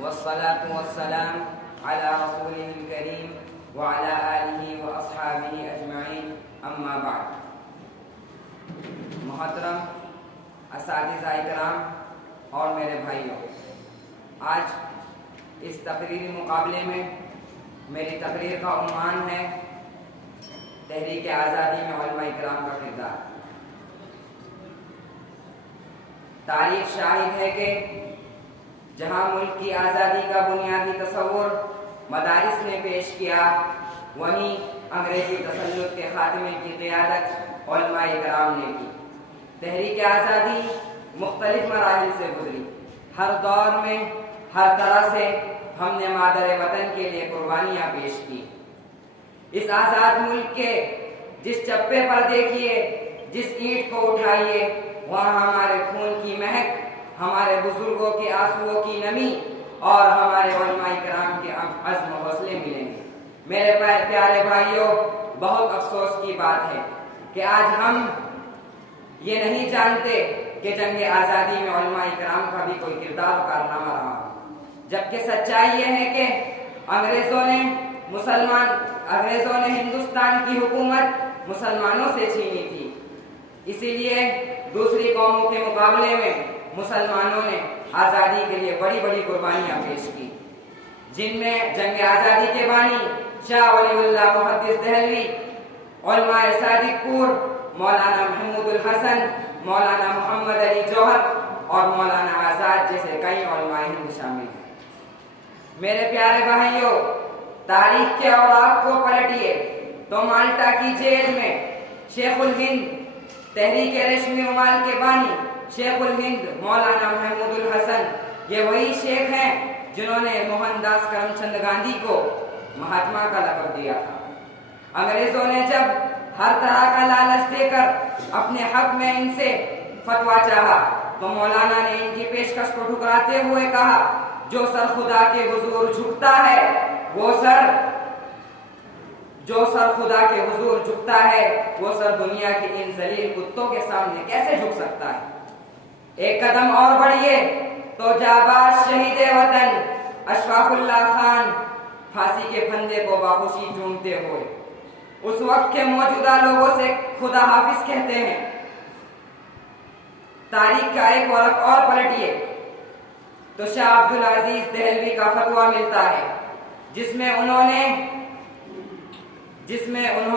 والصلاة والسلام على رسوله الكريم وعلى آله وأصحابه أجمعين أما بعد. محترم اساتذہ اکرام اور میرے بھائیوں، آج اس تقریری مقابلے میں میری تقریر کا عنوان ہے تحریک آزادی میں علماء اکرام کا کردار. تاریخ شاہد ہے کہ جہاں ملک کی آزادی کا بنیادی تصور مدارس نے پیش کیا، وہیں انگریزی تسلط کے خاتمے کی قیادت علماء اکرام نے کی. تحریک آزادی مختلف مراحل سے گزری. ہر دور میں ہر طرح سے ہم نے مادر وطن کے لیے قربانیاں پیش کی. اس آزاد ملک کے جس چپے پر دیکھیے، جس اینٹ کو اٹھائیے، وہاں ہمارے خون کی مہک، ہمارے بزرگوں کے آنسوؤں کی نمی اور ہمارے علماء کرام کے عزم و حوصلے ملیں گے. میرے پیارے بھائیوں، بہت افسوس کی بات ہے کہ آج ہم یہ نہیں جانتے کہ جنگ آزادی میں علماء کرام کا بھی کوئی کردار و کارنامہ رہا، جبکہ سچائی یہ ہے کہ انگریزوں نے ہندوستان کی حکومت مسلمانوں سے چھینی تھی. اسی لیے دوسری قوموں کے مقابلے میں مسلمانوں نے آزادی کے لیے بڑی بڑی قربانیاں پیش کی، جن میں جنگ آزادی کے بانی شاہ ولی اللہ محدث دہلوی، علماء صادق پور، مولانا محمود الحسن، مولانا محمد علی جوہر اور مولانا آزاد جیسے کئی علماء ہند شامل ہیں. میرے پیارے بھائیوں، تاریخ کے اوراق کو پلٹیے تو مالٹا کی جیل میں شیخ الہند، تحریک ریشمی رومال کے بانی شیخ الہند مولانا محمود الحسن، یہ وہی شیخ ہیں جنہوں نے موہن داس کرم چند گاندھی کو مہاتما کا لقب دیا تھا. انگریزوں نے جب ہر طرح کا لالچ دے کر اپنے حق میں ان سے فتویٰ چاہا تو مولانا نے ان کی پیشکش کو ٹھکراتے ہوئے کہا، جو سر خدا کے حضور جھکتا ہے وہ سر دنیا کے ان ذلیل کتوں کے سامنے کیسے جھک سکتا ہے. ایک قدم اور بڑھیے تو جاباز شہید وطن اشفاق اللہ خان پھانسی کے پھندے کو باخوشی چومتے ہوئے اس وقت کے موجودہ لوگوں سے خدا حافظ کہتے ہیں. تاریخ کا ایک ورق اور پلٹیے تو شاہ عبدالعزیز دہلوی کا فتویٰ ملتا ہے، جس میں انہوں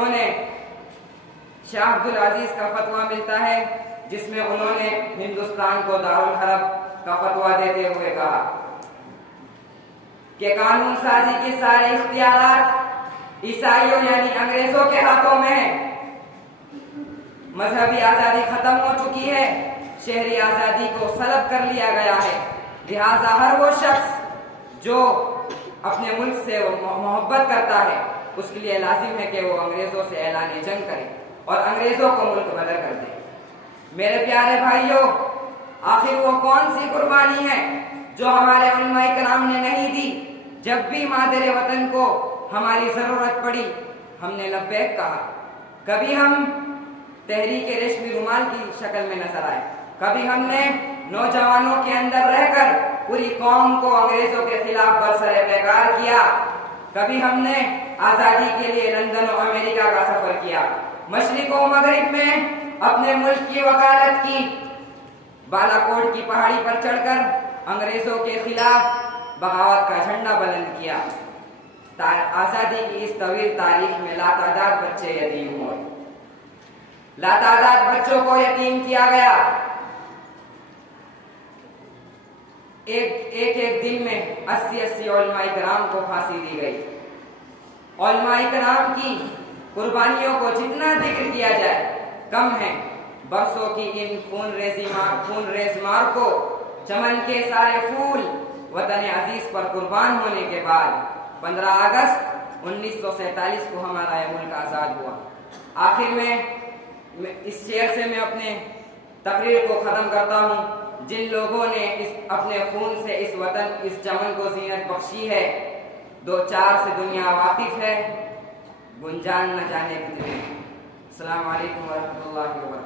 نے شاہ عبدالعزیز کا فتویٰ ملتا ہے جس میں انہوں نے ہندوستان کو دارالحرب کا فتویٰ دیتے ہوئے کہا کہ قانون سازی کے سارے اختیارات عیسائیوں یعنی انگریزوں کے ہاتھوں میں ہیں. مذہبی آزادی ختم ہو چکی ہے، شہری آزادی کو سلب کر لیا گیا ہے. لہذا ہر وہ شخص جو اپنے ملک سے محبت کرتا ہے اس کے لیے لازم ہے کہ وہ انگریزوں سے اعلان جنگ کرے اور انگریزوں کو ملک بدر کر دے. میرے پیارے بھائیوں، آخر وہ کون سی قربانی ہے جو ہمارے علماء کرام نے نہیں دی؟ جب بھی مادر وطن کو ہماری ضرورت پڑی ہم نے لبیک کہا. کبھی ہم تحریک ریشمی رومال کی شکل میں نظر آئے، کبھی ہم نے نوجوانوں کے اندر رہ کر پوری قوم کو انگریزوں کے خلاف برسر پیکار کیا، کبھی ہم نے آزادی کے لیے لندن اور امریکہ کا سفر کیا، مشرق و مغرب میں اپنے ملک کی وکالت کی، بالا کوٹ کی پہاڑی پر چڑھ کر انگریزوں کے خلاف بغاوت کا جھنڈا بلند کیا. آزادی کی اس طویل تاریخ میں لاتعداد بچے یتیم ہوئے، لاتعداد بچوں کو یتیم کیا گیا. ایک دن میں 80 علماء کرام کو پھانسی دی گئی. علماء کرام کی قربانیوں کو جتنا ذکر کیا جائے کم ہے. برسوں کی ان خون ریز مار کو چمن کے سارے پھول وطن عزیز پر قربان ہونے کے بعد 15 اگست 1947 کو ہمارا یہ ملک آزاد ہوا. آخر میں اس شعر سے میں اپنے تقریر کو ختم کرتا ہوں. جن لوگوں نے اپنے خون سے اس وطن اس چمن کو زینت بخشی ہے، 2-4 سے دنیا واقف ہے، گنجان نہ جانے کتنے. السلام علیکم ورحمۃ اللہ وبرکاتہ.